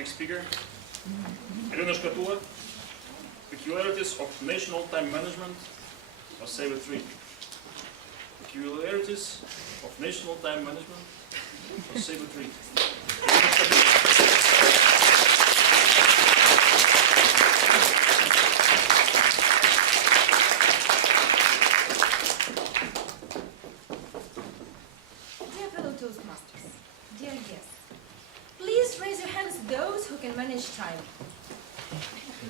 Next speaker, Iryna Shkatula, Peculiarities of National Time Management, or Save it 3. Peculiarities of National Time Management, or Save it 3. Dear fellow Toastmasters, dear guests, please raise your hands those who can manage time.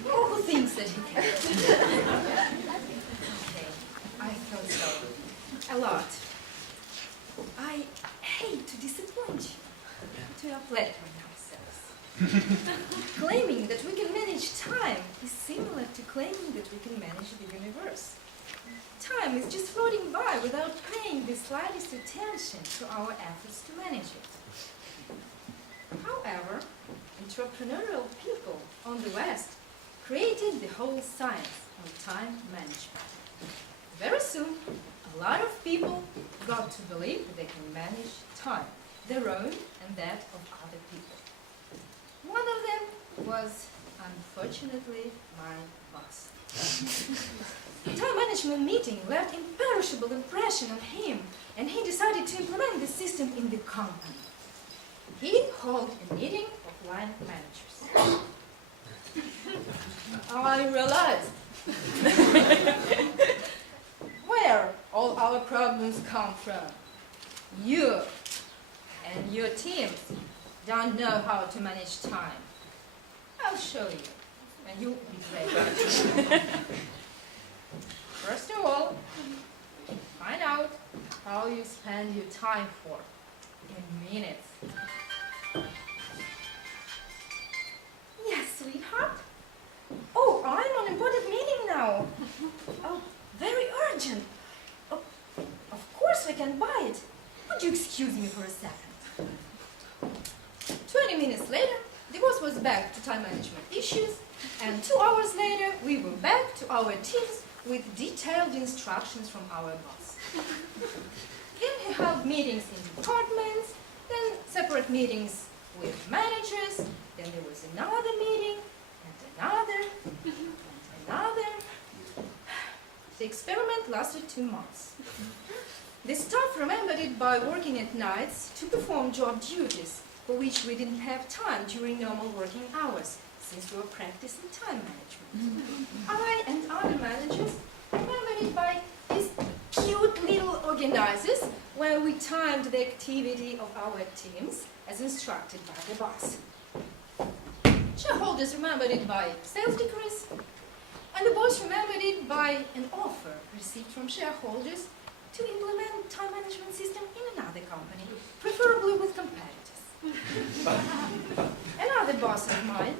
Or who thinks that he can. Okay, I thought so. A lot. I hate to disappoint you. But we are flattering ourselves. Claiming that we can manage time is similar to claiming that we can manage the universe. Time is just floating by without paying the slightest attention to our efforts to manage it. However, entrepreneurial people on the West created the whole science of time management. Very soon, a lot of people got to believe they can manage time, their own and that of other people. One of them was, unfortunately, my boss. The time management meeting left imperishable impression on him, and he decided to implement the system in the company. He called a meeting of line managers. I realized where all our problems come from. You and your teams don't know how to manage time. I'll show you, and you'll be great. First of all, find out how you spend your time for in minutes. Yes, sweetheart? Oh, I'm on an important meeting now. Oh, very urgent. Oh, of course I can buy it. Would you excuse me for a second? 20 minutes later, the boss was back to time management issues, and 2 hours later, we were back to our teams with detailed instructions from our boss. Then he held meetings in departments, then separate meetings with managers, then there was another meeting, and another, and another. The experiment lasted 2 months. The staff remembered it by working at nights to perform job duties for which we didn't have time during normal working hours, since we were practicing time management. I and other managers remembered it by these cute little organizers where we timed the activity of our teams as instructed by the boss. Shareholders remembered it by sales decrease, and the boss remembered it by an offer received from shareholders to implement time management system in another company, preferably with competitors. Another boss of mine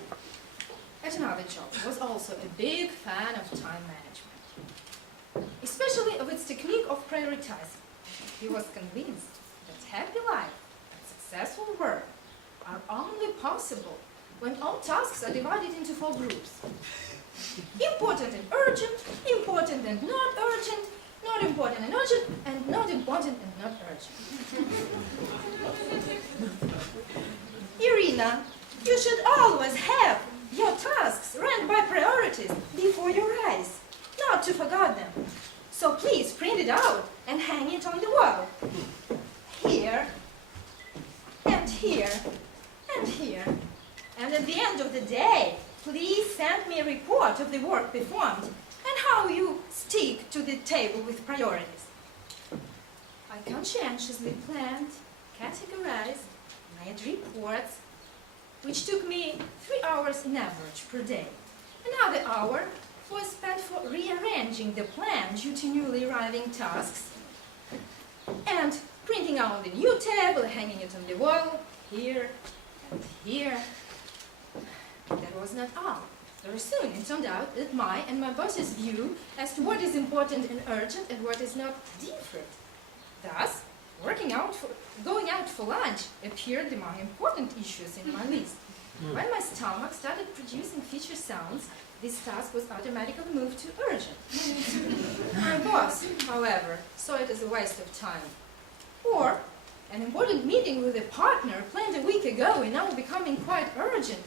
at another job was also a big fan of time management, especially of its technique of prioritizing. He was convinced that happy life and successful work are only possible when all tasks are divided into 4 groups. Important and urgent, important and not urgent, not important and urgent, and not important and not urgent. Iryna, you should always have your tasks ranked by priorities before your eyes, not to forget them. So please print it out and hang it on the wall. Here, and here, and here. And at the end of the day, please send me a report of the work performed and how you stick to the table with priorities. I conscientiously planned, categorized, made reports, which took me 3 hours in average per day. Another hour was spent for rearranging the plan due to newly arriving tasks and printing out the new table, hanging it on the wall, here and here. That was not all. Very soon it turned out that my and my boss's view as to what is important and urgent and what is not differed. Thus, going out for lunch appeared among important issues in my list. When my stomach started producing feature sounds, this task was automatically moved to urgent. My boss, however, saw it as a waste of time. Or, an important meeting with a partner planned a week ago and now becoming quite urgent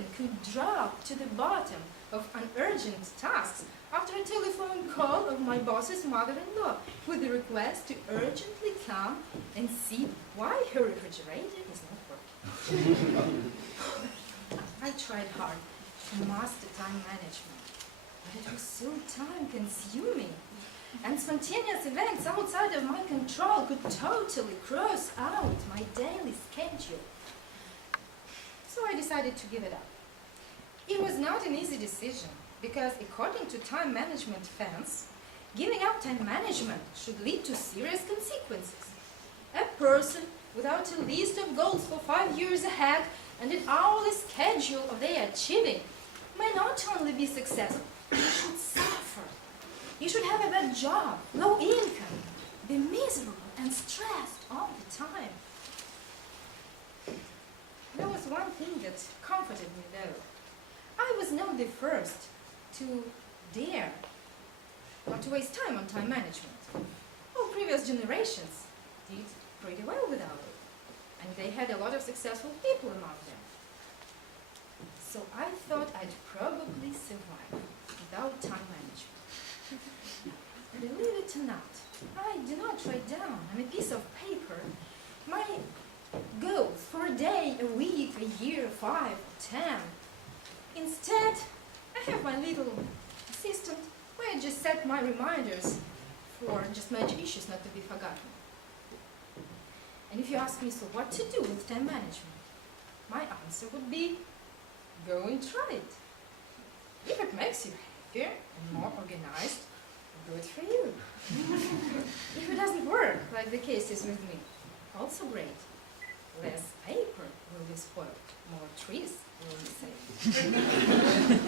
sudden could drop to the bottom of unurgent tasks after a telephone call of my boss's mother-in-law with the request to urgently come and see why her refrigerator is not working. I tried hard to master time management, but it was so time-consuming, and spontaneous events outside of my control could totally cross out my daily schedule. So I decided to give it up. It was not an easy decision, because according to time management fans, giving up time management should lead to serious consequences. A person without a list of goals for 5 years ahead and an hourly schedule of their achieving may not only be successful, you should suffer. You should have a bad job, low income, be miserable and stressed all the time. There was one thing that comforted me though. I was not the first to dare not to waste time on time management. All previous generations did pretty well without it, and they had a lot of successful people among them. So I thought I'd probably survive without time management. Believe it or not, I did not write down on a piece of paper my goals for a day, a week, a year, 5, 10. Instead, I have my little assistant where I just set my reminders for just major issues not to be forgotten. And if you ask me, so what to do with time management? My answer would be, go and try it. If it makes you happier and more organized, good for you. If it doesn't work, like the case is with me, also great. Less paper will be spoiled, more trees will be saved.